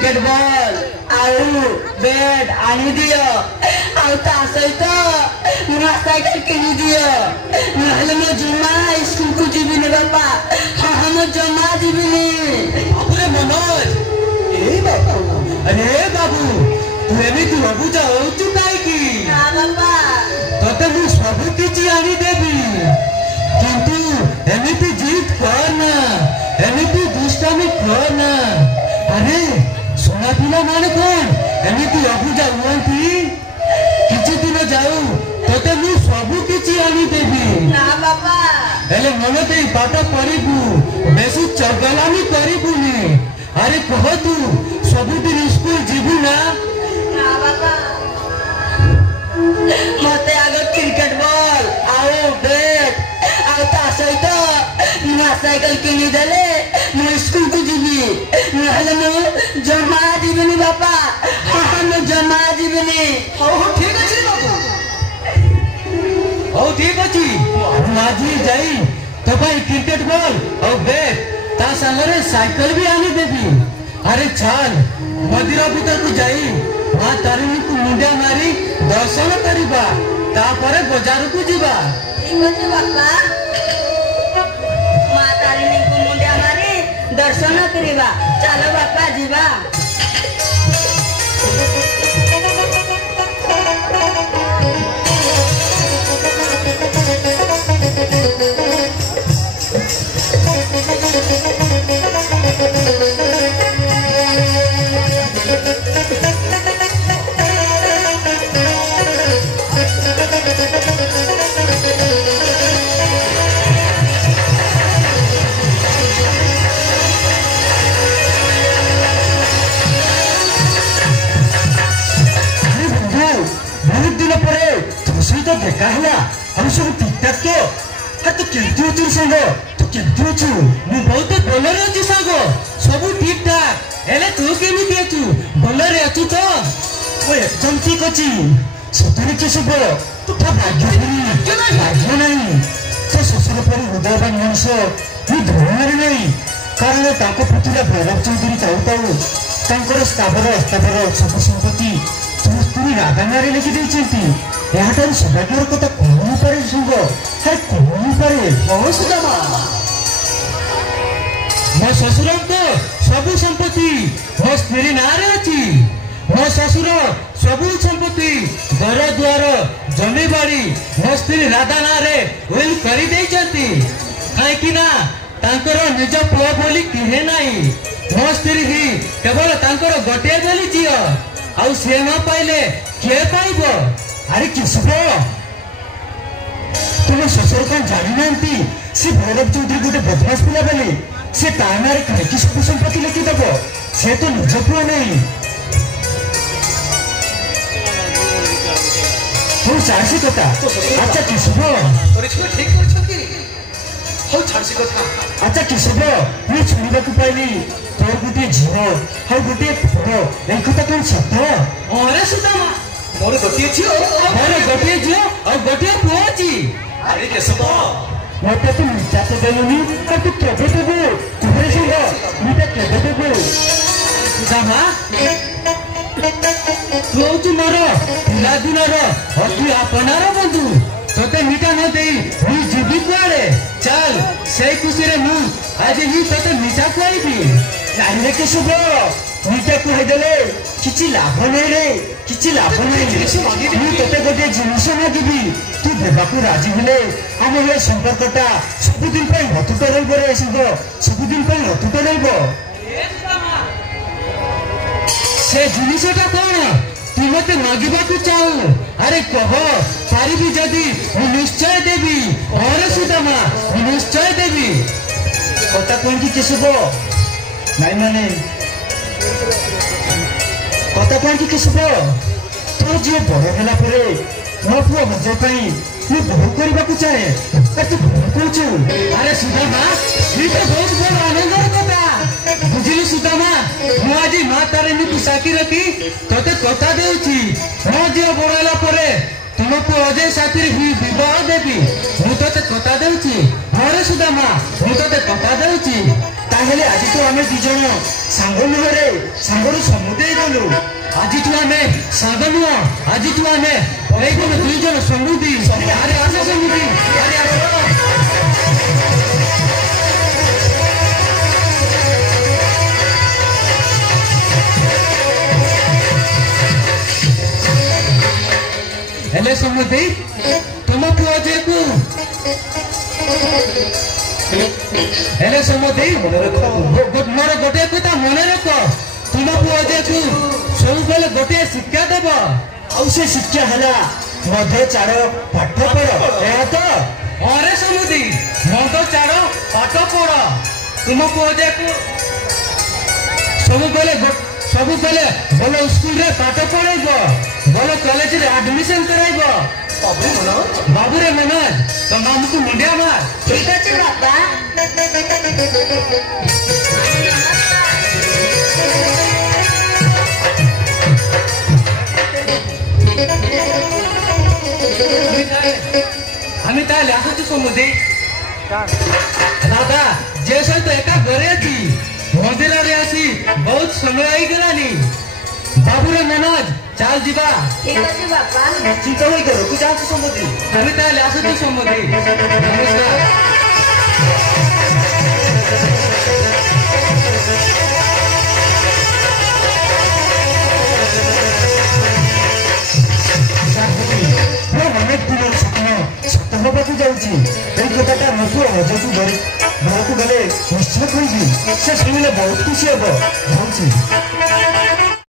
cricket ball आउ bat आनी दियो आउ ता सहित नुआ साइकिल किनी दियो नहले मो जमा स्कूल को जीविनी बापा हम जमा जीविनी अरे मनोज ए बाबू अरे बाबू तू एमिति बाबू जाऊ तू काई की हां बापा तते मु सब किछि आनी देबी किंतु एमिति जीत करना एमिति दुष्टामी करना अरे सोना पिला माने कोन एमिति बाबू जाउंती किछि दिन जाऊ तते मु सब किछि आनी देबी ना बापा एले मने ते पाठ पढिबू बेसी चगलामी करिबुनी अरे कह तू सब दिन स्कूल जीबू ना बापा मते आगे क्रिकेट बॉल आओ बैट आओ ता सहित नुआ साइकिल किनी देले मु स्कूल को जीवी नहले मु जमा जीविनी बापा हम जमा जीविनी हो ठीक अछि बाबू हो ठीक अछि माजी जाई तो भाई क्रिकेट बॉल और बैट ता संगरे साइकिल भी आनी देबी अरे चल मंदिर भीतर को जाई मां तारिणी को मुंडा मारी दर्शन करिबा तापरे बाजार को जीवा ठीक अछि बापा मां तारिणी को मुंडा मारी दर्शन करिबा चलो बापा जीवा कहला हम सब ठीक-ठाक तो आ तो केंती होतु संग तो केंती होतु मु बहुत भलो रे अछि संग सब ठीक-ठाक एले तू केमिति अछु भलो रे अछु तो ओ एकदम ठीक अछि सतरे के सब तू था भाग्य नहीं तो ससुर पर हृदयवान मनुष्य नी धोनार नहीं कारण ताको पुतला भैरव चौधरी ताऊ तांकर स्थावर सब संपत्ति तुरी राधानारे लिखि देइछंती याटर सबाटर को तो कोन पारे सुगो है कोन पारे बहुत सुदामा मो ससुर को सब संपत्ति मो स्त्री नारे अछि मो ससुर सब संपत्ति घर द्वार जमी बाड़ी मो स्त्री राधा नारे विल करि देइछंती काहे कि ना तांकर निज पुआ बोली किहे नाही मो स्त्री ही केवल तांकर गोटे बोली जियो आउ से न पाइले के पाइबो अरे किसब तुम ससुर कौन जानी नांती से भैरव चौधरी गोटे बदमाश पिला बोली से तानारे कहीं सब संपत्ति लिखि देव से तो निज पुआ नहीं तुम चासी कथा अच्छा किसब अच्छा किसब मुझे शुणा पाइली तोर गोटे झील और गोटे पुओ एक कथा कौन सत्य अरे सुदामा मोर गोटे झियो और गोटे पुओ अछि अरे केसब मोटे तू मिठा तो देलुनी और तू केबे देबो तुरे संग मिठा केबे देबो सुदामा तू तू मोर पिला दिनर अति आपनार बंधु तोते मिठा न देई मु जीवी कुआड़े चल से खुशी रे मु आज ही तोते मिठा खुआइबी नानी केसब मिठा खुआई देले किछि लाभ नै रे किछि लाभ नै मु तोते गोटे जिनिस मागिबी तू देबाकू राजी हेले हम ए संपर्कटा सबुदिन पई अतुट रहइबो रे संग सबुदिन पई अतुट रहइबो से जिनिसटा कोन तू मते मागिबाकू चाहू अरे कह पारिबी जदी मु निश्चय देबी अरे सुदामा मु निश्चय देबी कथा कोन की केसब नाइ माने कथा कोन की केसब तो जे बड़ होला परे मो पुओ मजे पई मु बहुत करबाकू चाहे अरे तू बहुत कहछु अरे सुदामा ई तो बहुत बड़ आनंदर कथा बुझिली सुदामा मु आज मां तारिणी को साथी रखी तोते कथा देउची मो जे बड़ला परे तुमको अजय साथी ही विवाह देबी मु तोते कथा देउची अरे सुदामा मु तोते कथा देउची ତାହେଲେ ଆଜି ତ ଆମେ ଦି ଜଣ ସାଙ୍ଗ ନୁହଁରେ ସାଙ୍ଗରୁ ସମୁଦେଇ ଗଲୁ ଆଜିଠୁ ଆମେ ସାଙ୍ଗ ନୁହଁ ଆଜିଠୁ ଆମେ ହେଇଗଲୁ ଦୁଇ ଜଣ ସମୁଦି ଆରେ ଆସ ସମୁଦି ଆରେ ଆସ हेले समृद्धि तुम पुओ जेकु हेले समृद्धि मोर गोटे कथा मन रख तुम पुओ जेकु सब बेले गोटे शिक्षा देव आउ से शिक्षा है मध चाड़ पाठ पढ़ तो अरे समृद्धि मध चाड़ पाठ पढ़ तुम पुओ जेकु सब बेले भल स्कूल रे पाठ पढ़ेब भल कॉलेज रे एडमिशन कराइब बाबूरे मनोज तो मामू को मुंडिया मार ठीक अच्छे बापा हमें ताले आसुचु समुदी दादा जे सहित एका घरे अछि मंदिर रे आसी बहुत समय आई गलानी बाबूरे मनोज चाल जीवा ठीक अच्छे बापा चिंता होई करो तू जा समुदी हमें ताले आसुचु समुदी नमस्कार अनेक दिन स्वप्न सत हवाक जाऊँगी कथाटा मधु अजयकू घर को गले निश्चय कहबी से शुणिले बहुत खुशी हम भाई